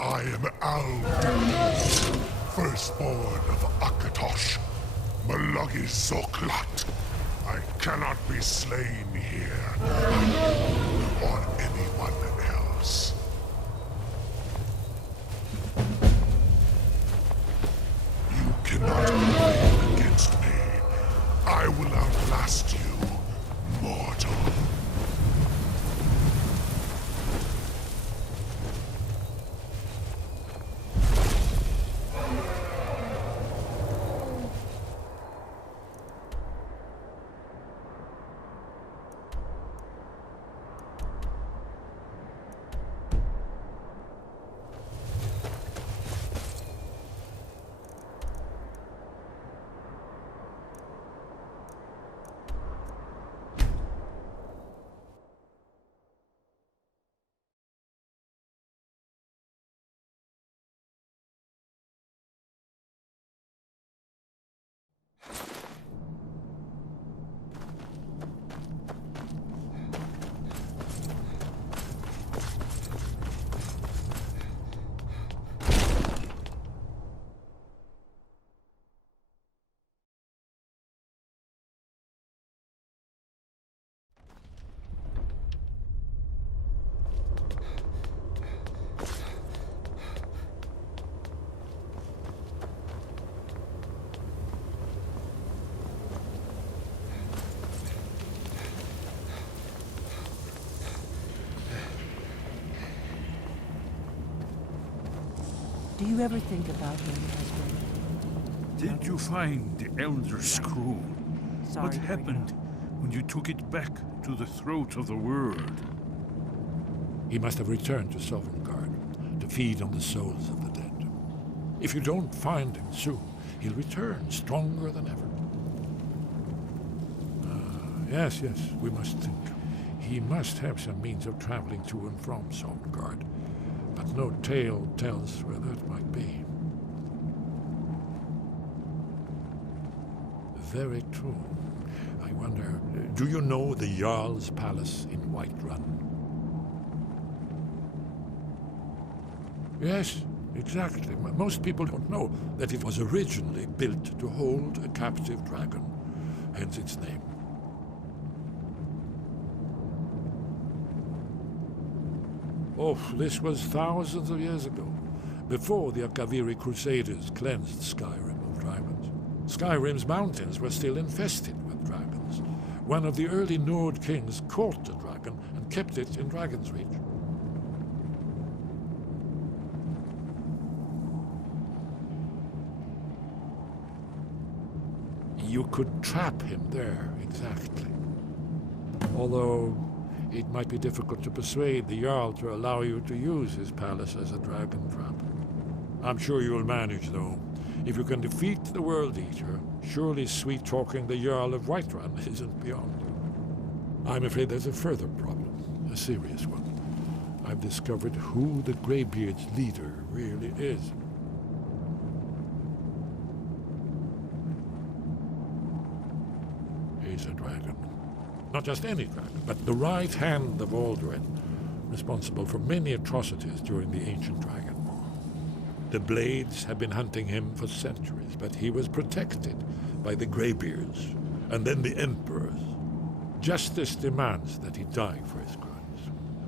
I am Al, firstborn of Akatosh, Malagi Zoklat. I cannot be slain here, or anyone else. You cannot prevail against me. I will outlast you, mortal. Do you ever think about him, husband? Did you find the Elder Scroll? Sorry What to bring it happened up. when you took it back to the throat of the world? He must have returned to Sovngarde to feed on the souls of the dead. If you don't find him soon, he'll return stronger than ever. Yes, we must think. He must have some means of traveling to and from Sovngarde, but no tale tells where that might be. Very true. I wonder, do you know the Jarl's palace in Whiterun? Yes, exactly. Most people don't know that it was originally built to hold a captive dragon, hence its name. Oh, this was thousands of years ago, before the Akaviri Crusaders cleansed Skyrim of dragons. Skyrim's mountains were still infested with dragons. One of the early Nord kings caught a dragon and kept it in Dragon's Reach. You could trap him there, exactly. Although it might be difficult to persuade the Jarl to allow you to use his palace as a dragon trap. I'm sure you'll manage, though. If you can defeat the World Eater, surely sweet-talking the Jarl of Whiterun isn't beyond you. I'm afraid there's a further problem, a serious one. I've discovered who the Greybeard's leader really is. He's a dragon. Not just any dragon, but the right hand of Alduin, responsible for many atrocities during the Ancient Dragon War. The Blades have been hunting him for centuries, but he was protected by the Greybeards, and then the Emperors. Justice demands that he die for his crimes.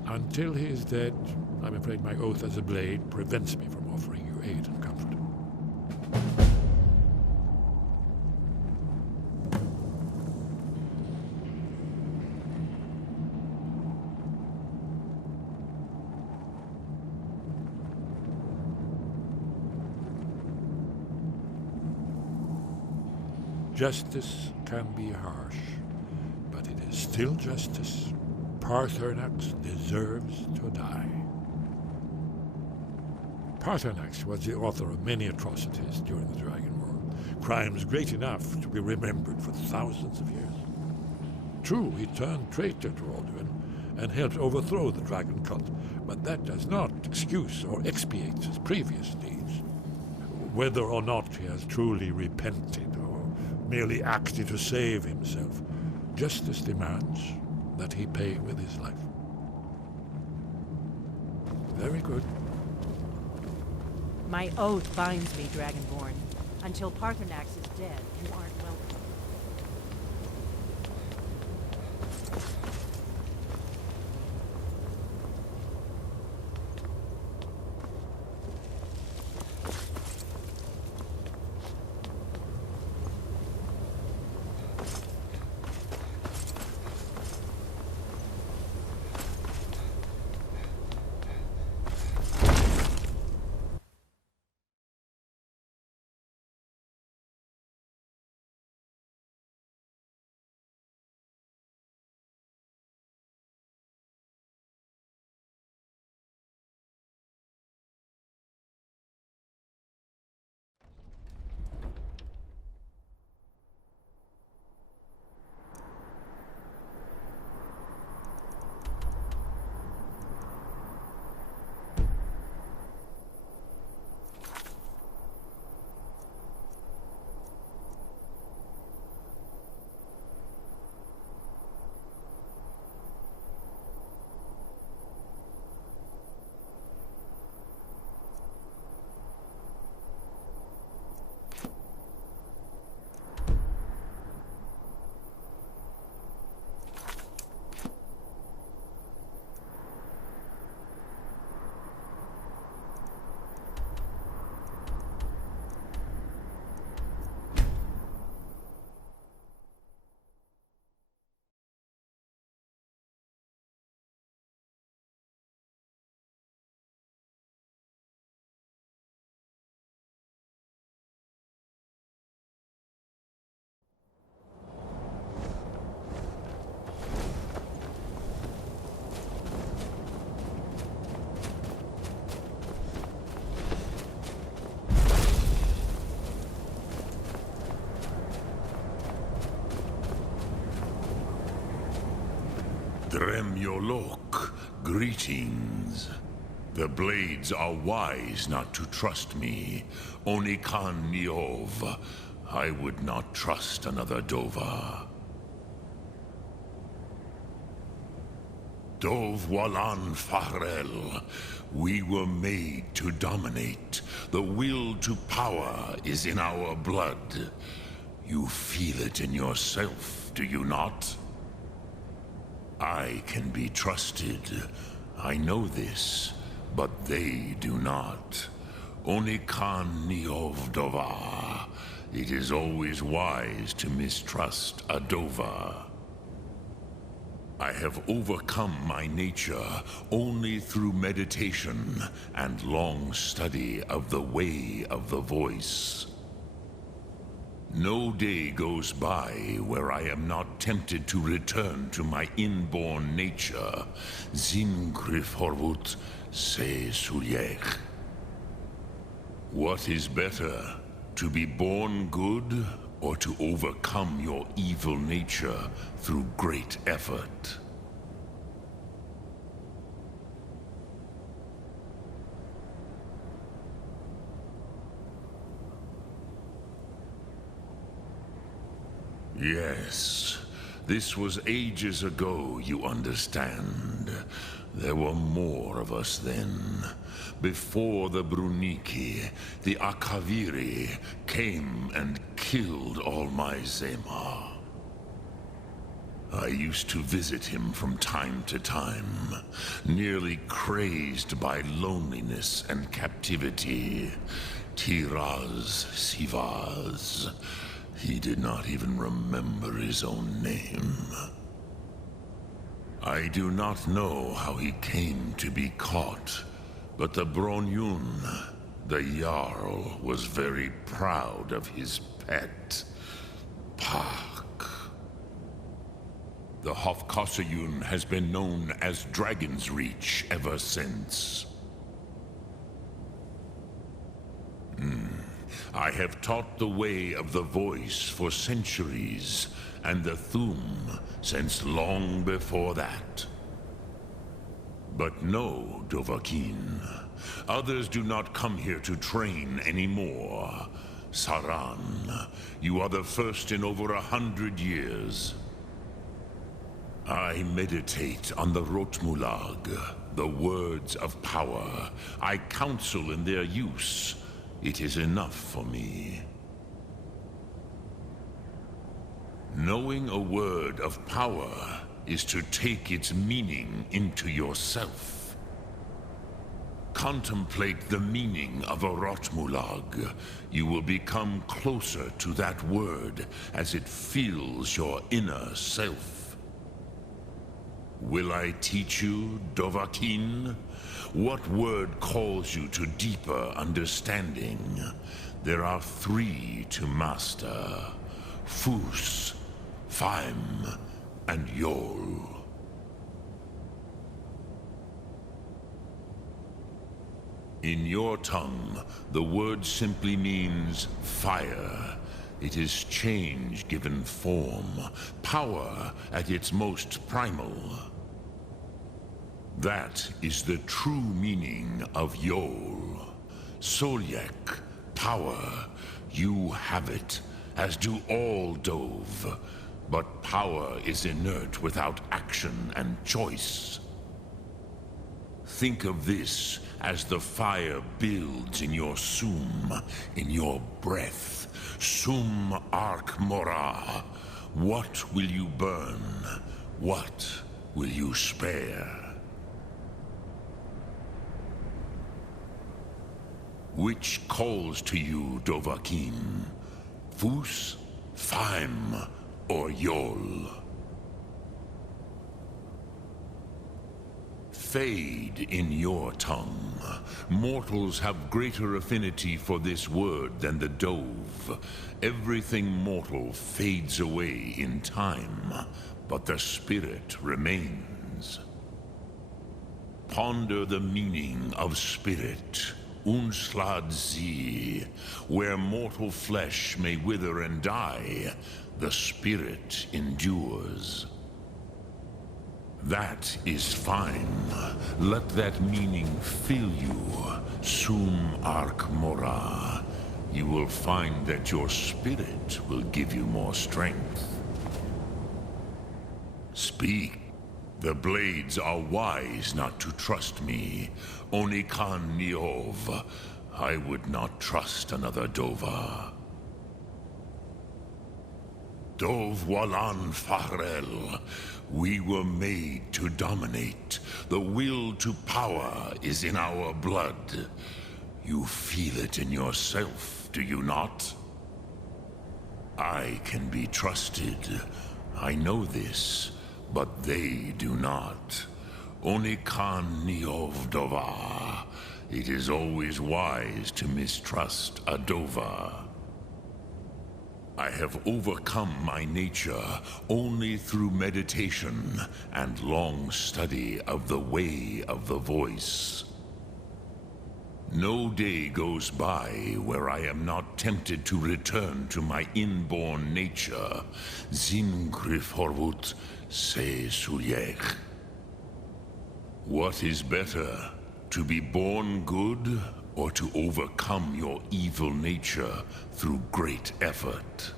Until he is dead, I'm afraid my oath as a Blade prevents me from offering you aid and comfort. Justice can be harsh, but it is still justice. Paarthurnax deserves to die. Paarthurnax was the author of many atrocities during the Dragon War, crimes great enough to be remembered for thousands of years. True, he turned traitor to Alduin and helped overthrow the dragon cult, but that does not excuse or expiate his previous deeds. Whether or not he has truly repented merely acted to save himself, justice demands that he pay with his life. Very good. My oath binds me, Dragonborn. Until Parthenax is dead, you aren't welcome. Dremyolok, greetings. The blades are wise not to trust me. Onikan Niov. I would not trust another Dova. Dov Walan Farel. We were made to dominate. The will to power is in our blood. You feel it in yourself, do you not? I can be trusted. I know this, but they do not. Onikan Niovdova. It is always wise to mistrust a Dova. I have overcome my nature only through meditation and long study of the way of the voice. No day goes by where I am not tempted to return to my inborn nature. Zingriforvut se sulyech. What is better, to be born good or to overcome your evil nature through great effort? Yes, this was ages ago, you understand. There were more of us then. Before the Bruniki, the Akaviri came and killed all my Zema. I used to visit him from time to time, nearly crazed by loneliness and captivity. Tiraz Sivaz. He did not even remember his own name. I do not know how he came to be caught, but the Bronyun, the Jarl, was very proud of his pet, Pak. The Hofkossayun has been known as Dragon's Reach ever since. I have taught the way of the voice for centuries, and the Thum since long before that. But no, Dovahkiin. Others do not come here to train anymore. Saran, you are the first in over 100 years. I meditate on the Rotmulag, the words of power. I counsel in their use. It is enough for me. Knowing a word of power is to take its meaning into yourself. Contemplate the meaning of a Rotmulag. You will become closer to that word as it fills your inner self. Will I teach you, Dovahkiin? What word calls you to deeper understanding? There are 3 to master: Fus, Faim, and Yol. In your tongue, the word simply means fire. It is change given form, power at its most primal. That is the true meaning of Yol. Solyek, power. You have it, as do all Dove. But power is inert without action and choice. Think of this as the fire builds in your sum, in your breath. Sum Ark Mora. What will you burn? What will you spare? Which calls to you, Dovahkiin? Fus, Faim, or Yol? Fade in your tongue. Mortals have greater affinity for this word than the Dove. Everything mortal fades away in time, but the spirit remains. Ponder the meaning of spirit. Unslad Zi. Where mortal flesh may wither and die, the spirit endures. That is fine. Let that meaning fill you. Sum Ark Mora. You will find that your spirit will give you more strength. Speak. The Blades are wise not to trust me. Onikan Niov. I would not trust another Dova. Dov Walan Farel. We were made to dominate. The will to power is in our blood. You feel it in yourself, do you not? I can be trusted. I know this, but they do not. Onikan Niov Dova. It is always wise to mistrust a Dova. I have overcome my nature only through meditation and long study of the way of the voice. No day goes by where I am not tempted to return to my inborn nature. Zimgrifhorvut se Sulyech. What is better, to be born good or to overcome your evil nature through great effort?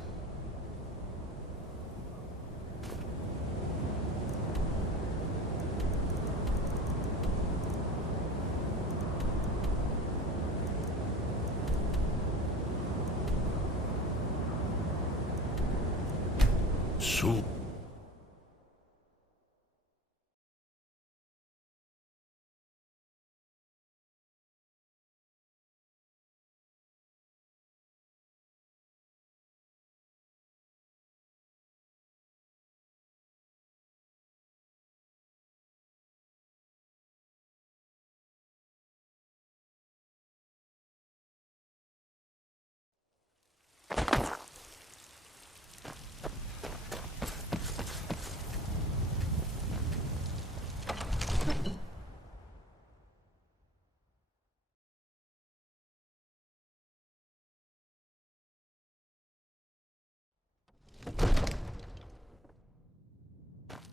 So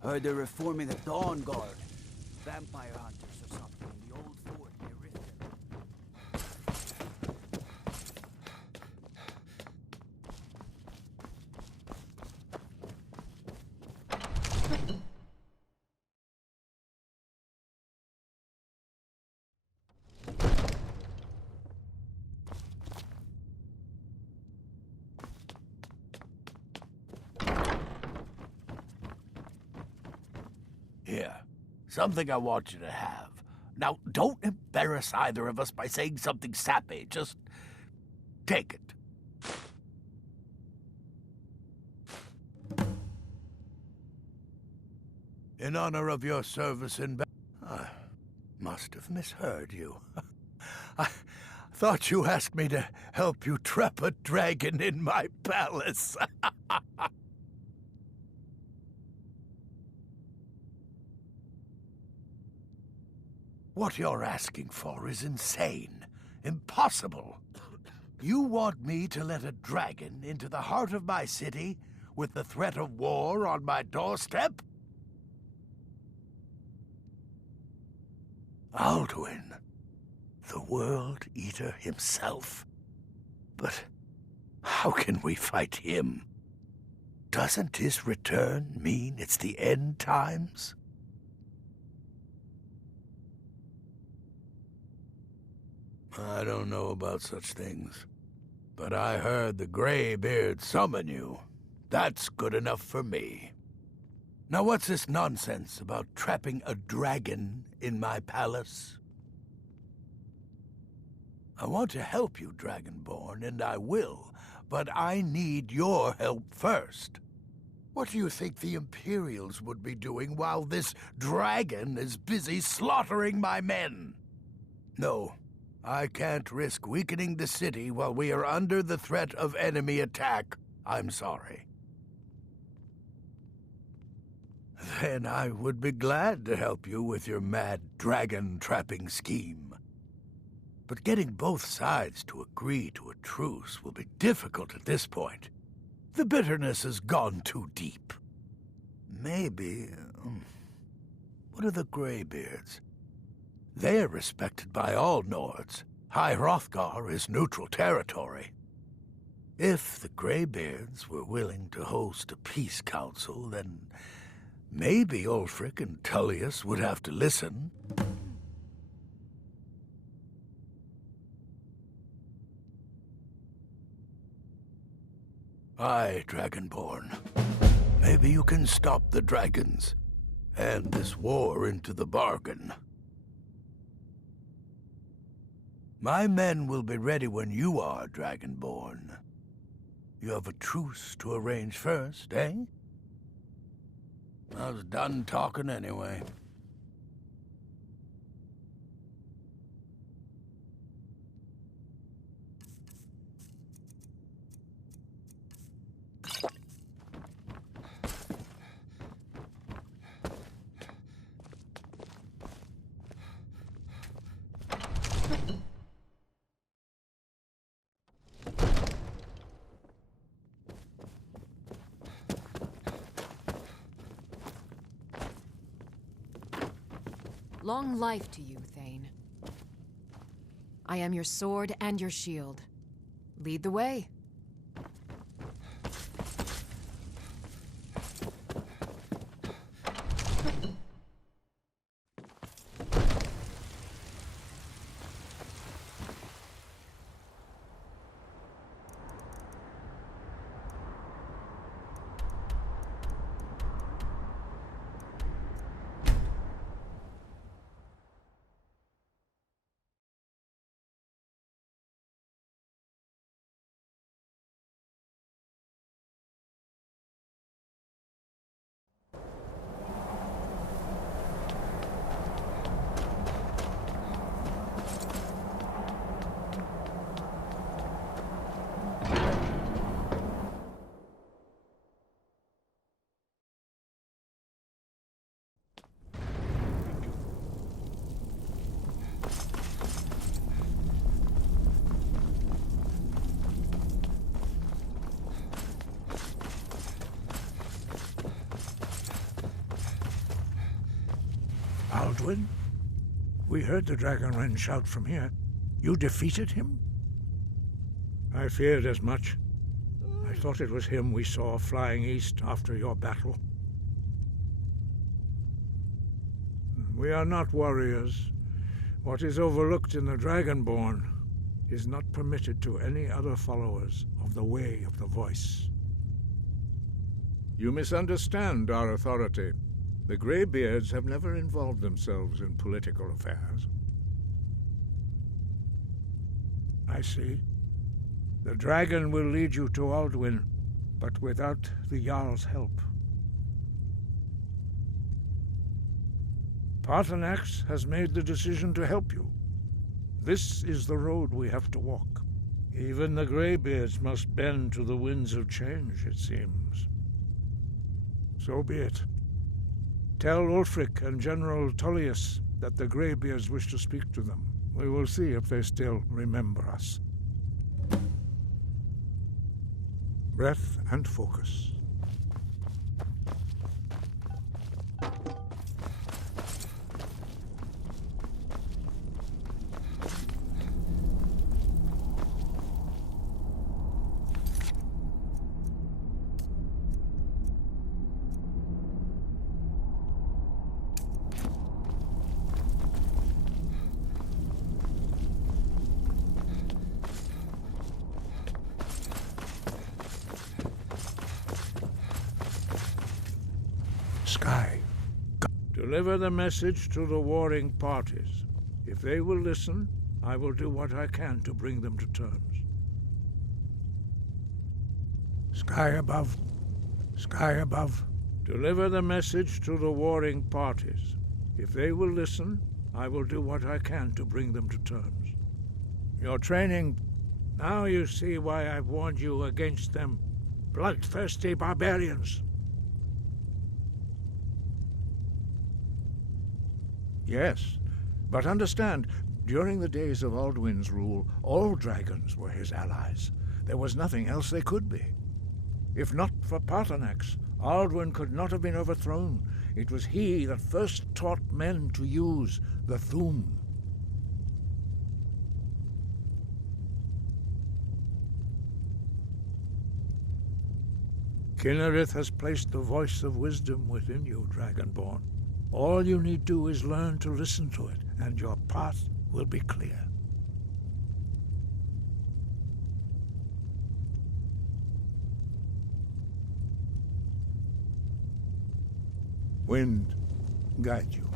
heard they're reforming the Dawn Guard. Vampire hunters or something in the old fort near Riften. Here, something I want you to have. Now, don't embarrass either of us by saying something sappy. Just take it. In honor of your service in I must have misheard you. I thought you asked me to help you trap a dragon in my palace. What you're asking for is insane. Impossible. You want me to let a dragon into the heart of my city with the threat of war on my doorstep? Alduin, the World Eater himself. But how can we fight him? Doesn't his return mean it's the end times? I don't know about such things, but I heard the Greybeard summon you. That's good enough for me. Now what's this nonsense about trapping a dragon in my palace? I want to help you, Dragonborn, and I will, but I need your help first. What do you think the Imperials would be doing while this dragon is busy slaughtering my men? No, I can't risk weakening the city while we are under the threat of enemy attack. I'm sorry. Then I would be glad to help you with your mad dragon-trapping scheme. But getting both sides to agree to a truce will be difficult at this point. The bitterness has gone too deep. Maybe... what are the Greybeards? They're respected by all Nords. High Hrothgar is neutral territory. If the Greybeards were willing to host a peace council, then maybe Ulfric and Tullius would have to listen. Aye, Dragonborn. Maybe you can stop the dragons, and this war into the bargain. My men will be ready when you are, Dragonborn. You have a truce to arrange first, eh? I was done talking anyway. Long life to you, Thane. I am your sword and your shield. Lead the way. Alduin? We heard the Dragonren shout from here. You defeated him? I feared as much. I thought it was him we saw flying east after your battle. We are not warriors. What is overlooked in the Dragonborn is not permitted to any other followers of the Way of the Voice. You misunderstand our authority. The Greybeards have never involved themselves in political affairs. I see. The dragon will lead you to Alduin, but without the Jarl's help. Paarthurnax has made the decision to help you. This is the road we have to walk. Even the Greybeards must bend to the winds of change, it seems. So be it. Tell Ulfric and General Tullius that the Greybeards wish to speak to them. We will see if they still remember us. Breath and focus. Sky. Deliver the message to the warring parties. If they will listen, I will do what I can to bring them to terms. Sky above. Sky above. Deliver the message to the warring parties. If they will listen, I will do what I can to bring them to terms. Your training... Now you see why I've warned you against them. Bloodthirsty barbarians. Yes, but understand, during the days of Alduin's rule, all dragons were his allies. There was nothing else they could be. If not for Paarthurnax, Alduin could not have been overthrown. It was he that first taught men to use the Thu'um. Kynareth has placed the voice of wisdom within you, Dragonborn. All you need do is learn to listen to it, and your path will be clear. Wind, guide you.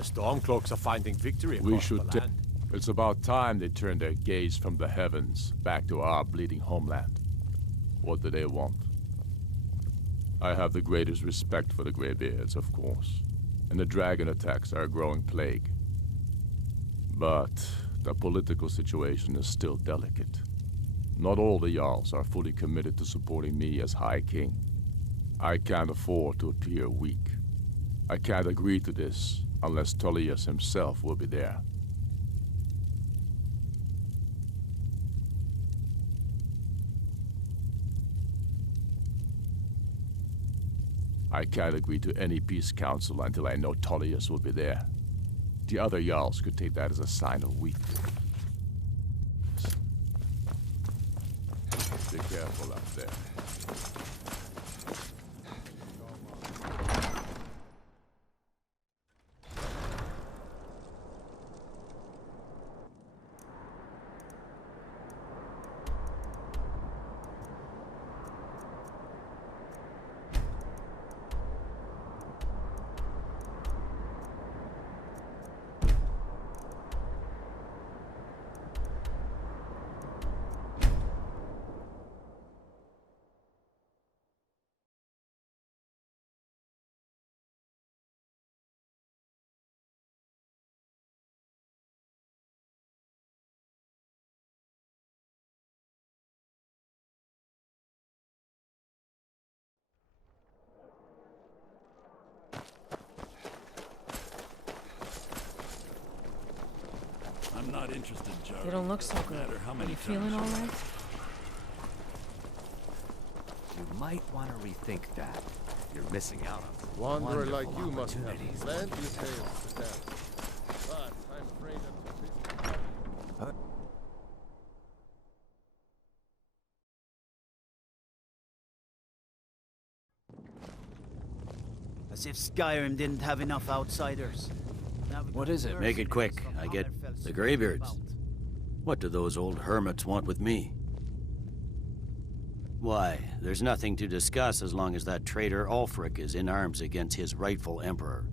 The Stormcloaks are finding victory across We should the land. It's about time they turned their gaze from the heavens back to our bleeding homeland. What do they want? I have the greatest respect for the Greybeards, of course, and the dragon attacks are a growing plague. But the political situation is still delicate. Not all the Jarls are fully committed to supporting me as High King. I can't afford to appear weak. I can't agree to this unless Tullius himself will be there. I can't agree to any peace council until I know Tullius will be there. The other Jarls could take that as a sign of weakness. Be careful up there. I'm not interested, Jarl. You don't look so good. Are you feeling all right? You might want to rethink that. You're missing out on Wanderer like wonderful you must have opportunities. plenty of tales to tell. But I'm afraid I'm too busy. As if Skyrim didn't have enough outsiders. What is it? Make it quick. I get the Greybeards. What do those old hermits want with me? Why, there's nothing to discuss as long as that traitor Ulfric is in arms against his rightful emperor.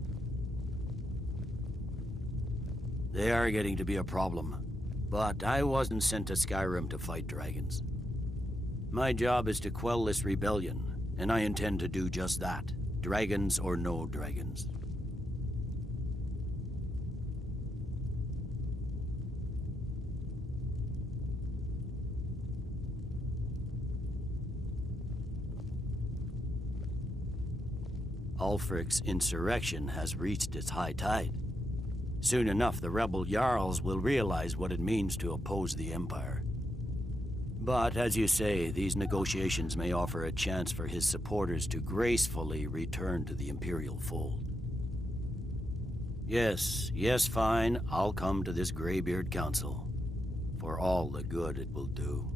They are getting to be a problem. But I wasn't sent to Skyrim to fight dragons. My job is to quell this rebellion, and I intend to do just that. Dragons or no dragons. Ulfric's insurrection has reached its high tide. Soon enough, the rebel Jarls will realize what it means to oppose the Empire. But, as you say, these negotiations may offer a chance for his supporters to gracefully return to the Imperial fold. Yes, fine, I'll come to this Greybeard Council. For all the good it will do.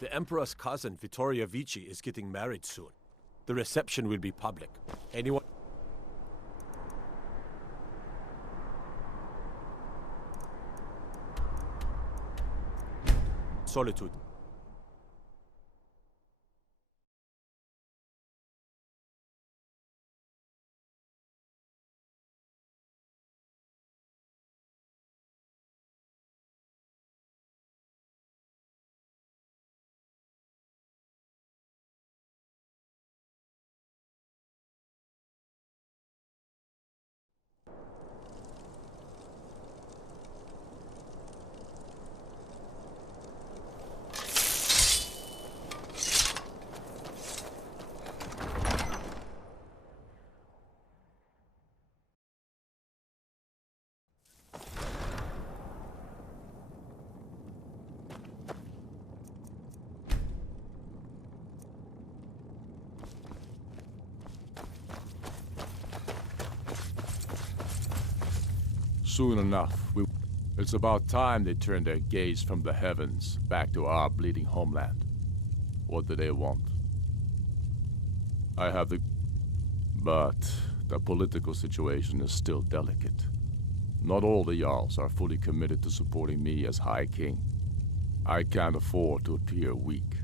The Emperor's cousin, Vittoria Vici, is getting married soon. The reception will be public. Anyone... Solitude. Soon enough, it's about time they turned their gaze from the heavens back to our bleeding homeland. What do they want? I have the... But the political situation is still delicate. Not all the Jarls are fully committed to supporting me as High King. I can't afford to appear weak.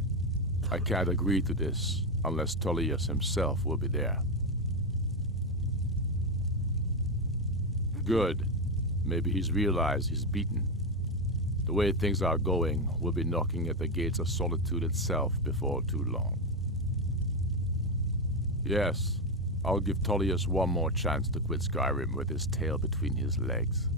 I can't agree to this unless Tullius himself will be there. Good. Maybe he's realized he's beaten. The way things are going, we'll be knocking at the gates of Solitude itself before too long. Yes, I'll give Tullius one more chance to quit Skyrim with his tail between his legs.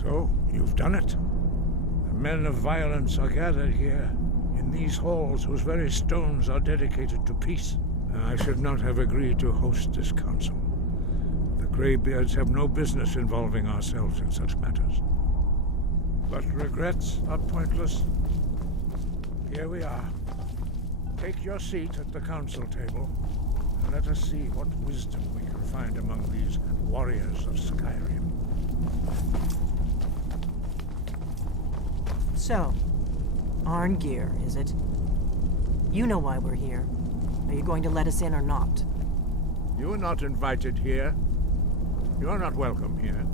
So, you've done it. The men of violence are gathered here, in these halls whose very stones are dedicated to peace. I should not have agreed to host this council. The Greybeards have no business involving ourselves in such matters. But regrets are pointless. Here we are. Take your seat at the council table, and let us see what wisdom we can find among these warriors of Skyrim. So, Arngeir, is it? You know why we're here. Are you going to let us in or not? You are not invited here. You are not welcome here.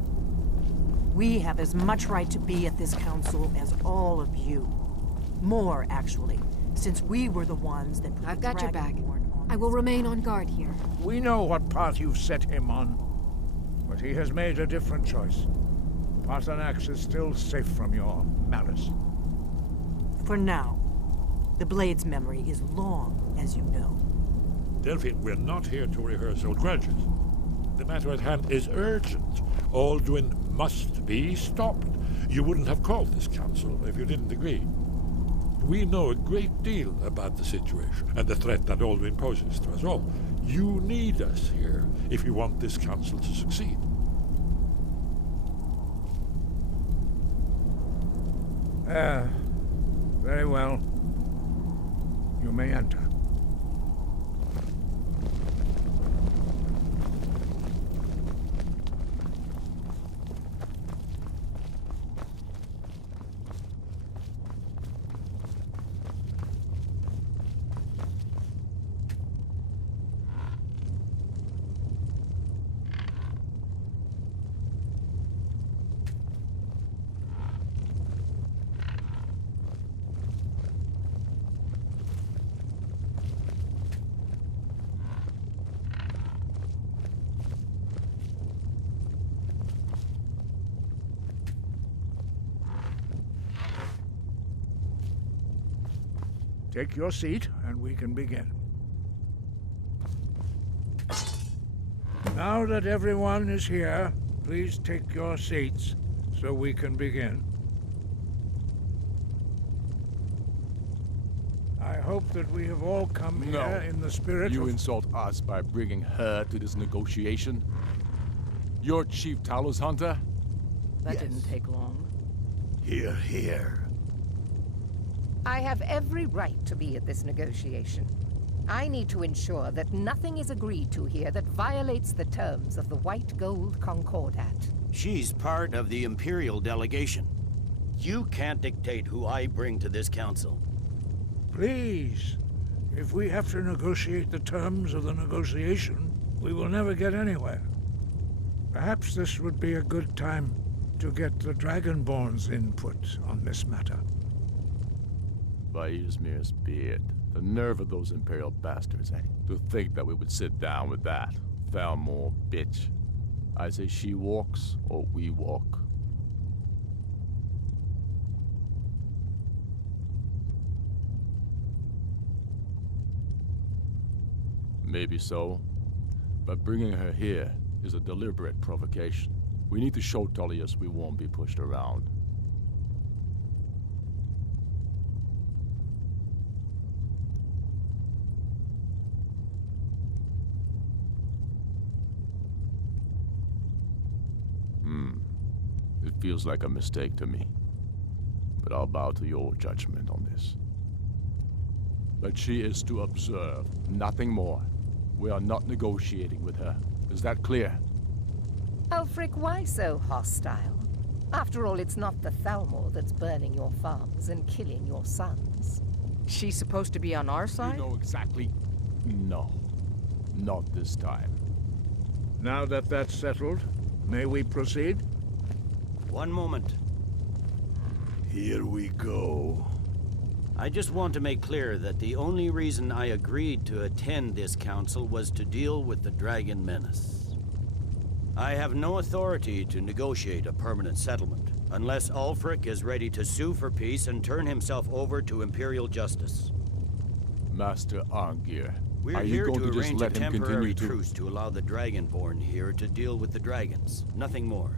We have as much right to be at this council as all of you. More, actually, since we were the ones that put I've the got your back. Dragonborn on I will remain on guard here. We know what path you've set him on, but he has made a different choice. Paarthurnax is still safe from your malice. For now. The Blade's memory is long, as you know. Delphine, we're not here to rehearse old grudges. The matter at hand is urgent. Alduin must be stopped. You wouldn't have called this council if you didn't agree. We know a great deal about the situation and the threat that Alduin poses to us all. You need us here if you want this council to succeed. Very well. You may enter. Take your seat, and we can begin. Now that everyone is here, please take your seats so we can begin. I hope that we have all come here in the spirit You of... insult us by bringing her to this negotiation? You're Chief Talos Hunter? That didn't take long. Hear, hear. I have every right to be at this negotiation. I need to ensure that nothing is agreed to here that violates the terms of the White Gold Concordat. She's part of the Imperial delegation. You can't dictate who I bring to this council. Please, if we have to negotiate the terms of the negotiation, we will never get anywhere. Perhaps this would be a good time to get the Dragonborn's input on this matter. By Ysmir's beard. The nerve of those Imperial bastards, eh? To think that we would sit down with that. Foul bitch. I say she walks, or we walk. Maybe so. But bringing her here is a deliberate provocation. We need to show Tullius we won't be pushed around. It feels like a mistake to me. But I'll bow to your judgment on this. But she is to observe, nothing more. We are not negotiating with her. Is that clear? Ulfric, why so hostile? After all, it's not the Thalmor that's burning your farms and killing your sons. She's supposed to be on our side? You know exactly... No. Not this time. Now that that's settled, may we proceed? One moment. Here we go. I just want to make clear that the only reason I agreed to attend this council was to deal with the Dragon Menace. I have no authority to negotiate a permanent settlement, unless Ulfric is ready to sue for peace and turn himself over to Imperial justice. Master Arngeir, We're are you here going to to just arrange a let him temporary continue to... truce to allow the Dragonborn here to deal with the dragons. Nothing more.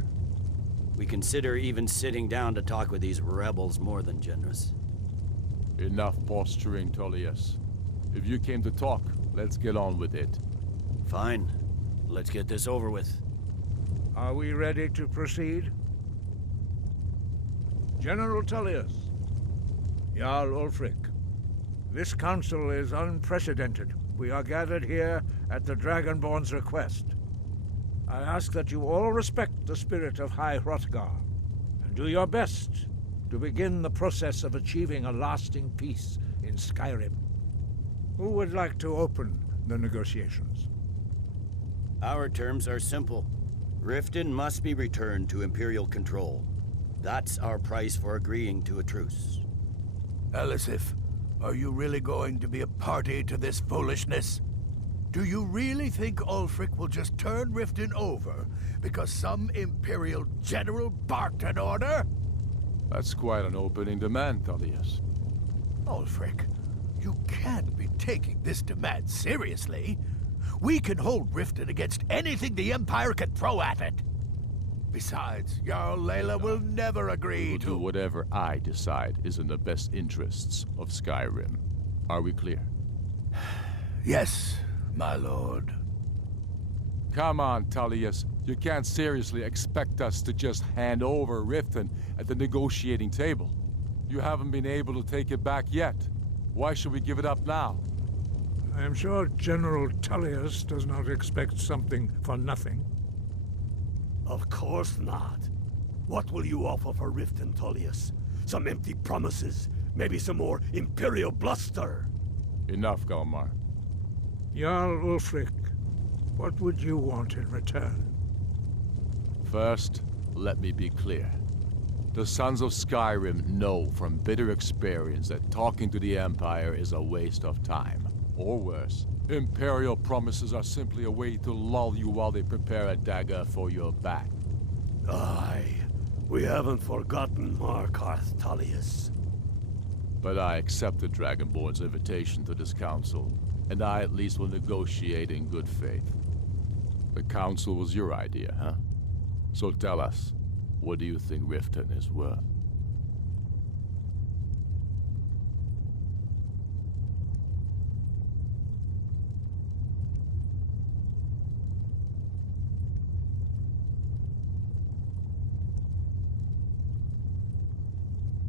We consider even sitting down to talk with these rebels more than generous. Enough posturing, Tullius. If you came to talk, let's get on with it. Fine. Let's get this over with. Are we ready to proceed? General Tullius, Jarl Ulfric, this council is unprecedented. We are gathered here at the Dragonborn's request. I ask that you all respect the spirit of High Hrothgar, and do your best to begin the process of achieving a lasting peace in Skyrim. Who would like to open the negotiations? Our terms are simple. Riften must be returned to Imperial control. That's our price for agreeing to a truce. Elisif, are you really going to be a party to this foolishness? Do you really think Ulfric will just turn Riften over because some Imperial general barked an order? That's quite an opening demand, Tullius. Ulfric, you can't be taking this demand seriously. We can hold Riften against anything the Empire can throw at it. Besides, Jarl Layla will never agree to do whatever I decide is in the best interests of Skyrim. Are we clear? Yes, my lord. Come on, Tullius. You can't seriously expect us to just hand over Riften at the negotiating table. You haven't been able to take it back yet. Why should we give it up now? I am sure General Tullius does not expect something for nothing. Of course not. What will you offer for Riften, Tullius? Some empty promises? Maybe some more Imperial bluster? Enough, Galmar. Jarl Ulfric, what would you want in return? First, let me be clear. The Sons of Skyrim know from bitter experience that talking to the Empire is a waste of time. Or worse, Imperial promises are simply a way to lull you while they prepare a dagger for your back. Aye, we haven't forgotten Markarth, Tullius. But I accepted Dragonborn's invitation to this council, and I at least will negotiate in good faith. The council was your idea, huh? So tell us, what do you think Riften is worth?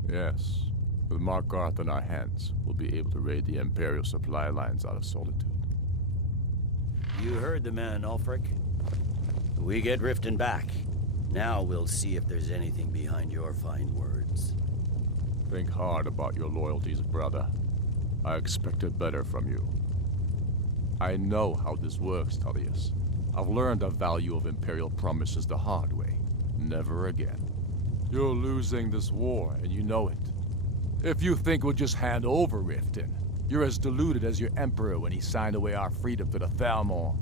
Yes. With Markarth in our hands, we'll be able to raid the Imperial supply lines out of Solitude. You heard the man, Ulfric. We get Riften back. Now we'll see if there's anything behind your fine words. Think hard about your loyalties, brother. I expected better from you. I know how this works, Tullius. I've learned the value of Imperial promises the hard way. Never again. You're losing this war, and you know it. If you think we'll just hand over Riften, you're as deluded as your Emperor when he signed away our freedom to the Thalmor.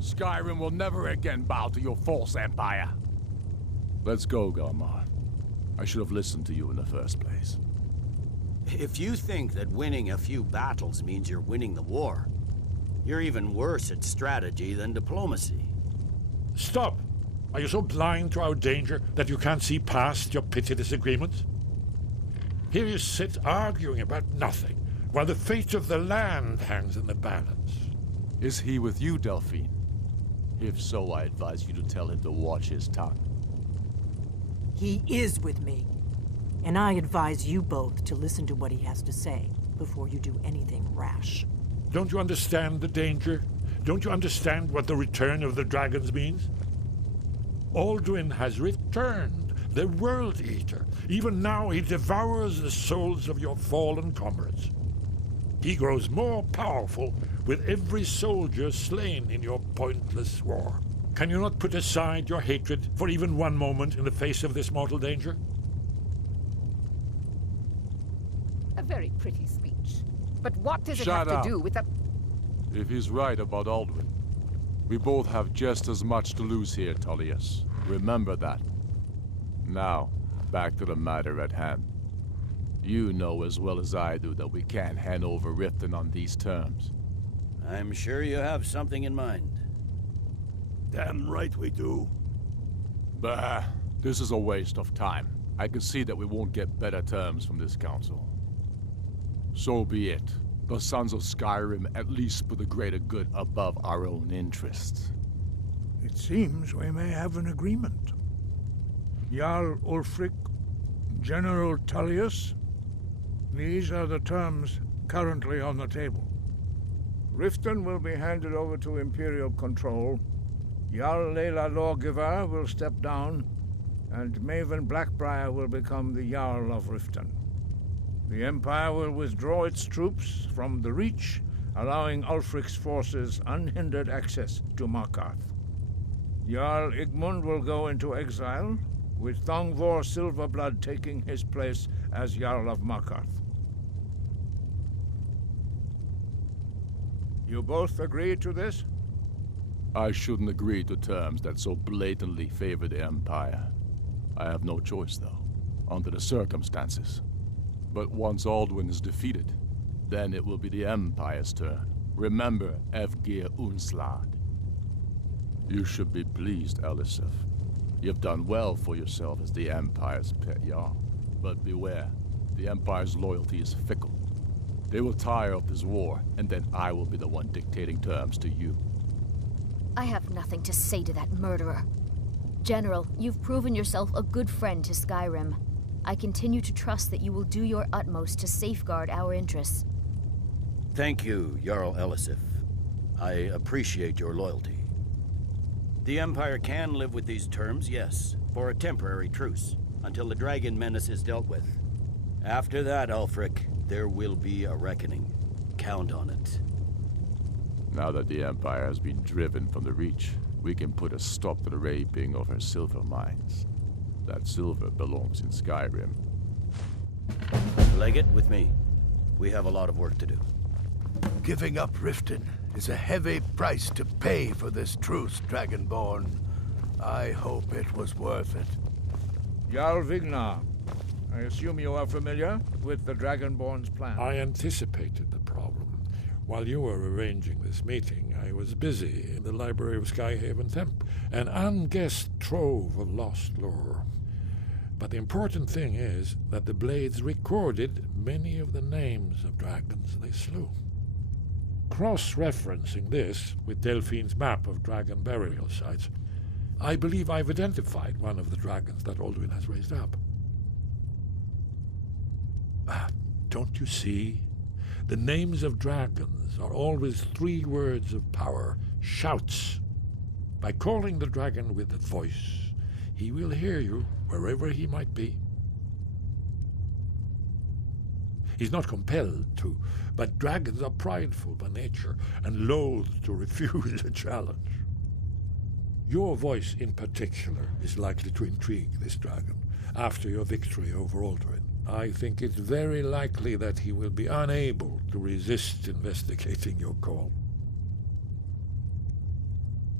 Skyrim will never again bow to your false empire. Let's go, Galmar. I should have listened to you in the first place. If you think that winning a few battles means you're winning the war, you're even worse at strategy than diplomacy. Stop! Are you so blind to our danger that you can't see past your petty disagreements? Here you sit arguing about nothing, while the fate of the land hangs in the balance. Is he with you, Delphine? If so, I advise you to tell him to watch his tongue. He is with me. And I advise you both to listen to what he has to say before you do anything rash. Don't you understand the danger? Don't you understand what the return of the dragons means? Alduin has returned, the World Eater. Even now he devours the souls of your fallen comrades. He grows more powerful with every soldier slain in your pointless war. Can you not put aside your hatred for even one moment in the face of this mortal danger? A very pretty speech. But what does it Shut have up. to do with the... If he's right about Alduin, we both have just as much to lose here, Tullius. Remember that. Now, back to the matter at hand. You know as well as I do that we can't hand over Riften on these terms. I'm sure you have something in mind. Damn right we do. Bah, this is a waste of time. I can see that we won't get better terms from this council. So be it. The Sons of Skyrim at least put the greater good above our own interests. It seems we may have an agreement. Jarl Ulfric, General Tullius, these are the terms currently on the table. Riften will be handed over to Imperial control. Jarl Layla Lawgiver will step down, and Maven Blackbriar will become the Jarl of Riften. The Empire will withdraw its troops from the Reach, allowing Ulfric's forces unhindered access to Markarth. Jarl Igmund will go into exile, with Thongvor Silverblood taking his place as Jarl of Markarth. You both agree to this? I shouldn't agree to terms that so blatantly favor the Empire. I have no choice, though, under the circumstances. But once Alduin is defeated, then it will be the Empire's turn. Remember Evgir Unslad. You should be pleased, Elisif. You've done well for yourself as the Empire's pet Jarl. But beware, the Empire's loyalty is fickle. They will tire of this war, and then I will be the one dictating terms to you. I have nothing to say to that murderer. General, you've proven yourself a good friend to Skyrim. I continue to trust that you will do your utmost to safeguard our interests. Thank you, Jarl Elisif. I appreciate your loyalty. The Empire can live with these terms, yes, for a temporary truce, until the dragon menace is dealt with. After that, Ulfric, there will be a reckoning. Count on it. Now that the Empire has been driven from the Reach, we can put a stop to the raping of her silver mines. That silver belongs in Skyrim. Legate, with me. We have a lot of work to do. Giving up Riften is a heavy price to pay for this truce, Dragonborn. I hope it was worth it. Jarl Vignar, I assume you are familiar with the Dragonborn's plan. I anticipated the problem. While you were arranging this meeting, I was busy in the library of Skyhaven Temple, an unguessed trove of lost lore. But the important thing is that the Blades recorded many of the names of dragons they slew. Cross-referencing this with Delphine's map of dragon burial sites, I believe I've identified one of the dragons that Alduin has raised up. Don't you see? The names of dragons are always 3 words of power, shouts. By calling the dragon with a voice, he will hear you wherever he might be. He's not compelled to, but dragons are prideful by nature and loath to refuse a challenge. Your voice in particular is likely to intrigue this dragon after your victory over Alduin. I think it's very likely that he will be unable to resist investigating your call.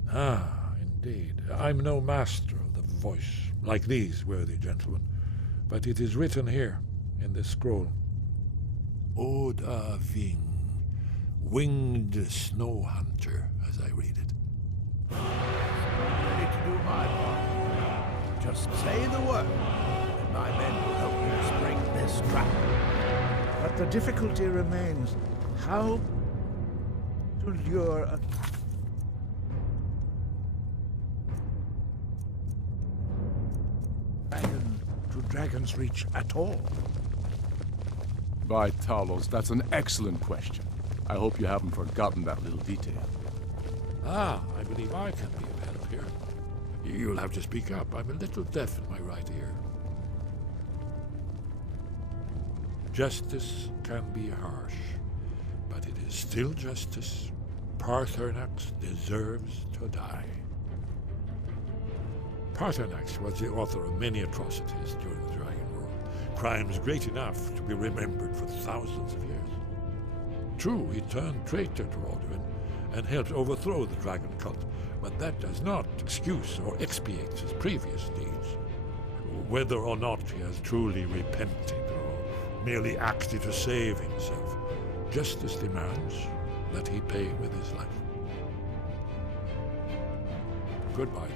Ah, indeed. I'm no master of the voice, like these worthy gentlemen, but it is written here in this scroll. Oda Ving, winged snow hunter, as I read it. I'm ready to do my part. Just say the word, and my men will help you spring this trap. But the difficulty remains how to lure a dragon to Dragon's Reach at all. By Talos, that's an excellent question. I hope you haven't forgotten that little detail. I believe I can be of help here. You'll have to speak up. I'm a little deaf in my right ear. Justice can be harsh, but it is still justice. Paarthurnax deserves to die. Paarthurnax was the author of many atrocities during the Dragon War, crimes great enough to be remembered for thousands of years. True, he turned traitor to Alduin and helped overthrow the dragon cult, but that does not excuse or expiate his previous deeds. Whether or not he has truly repented or merely acted to save himself, justice demands that he pay with his life. Goodbye.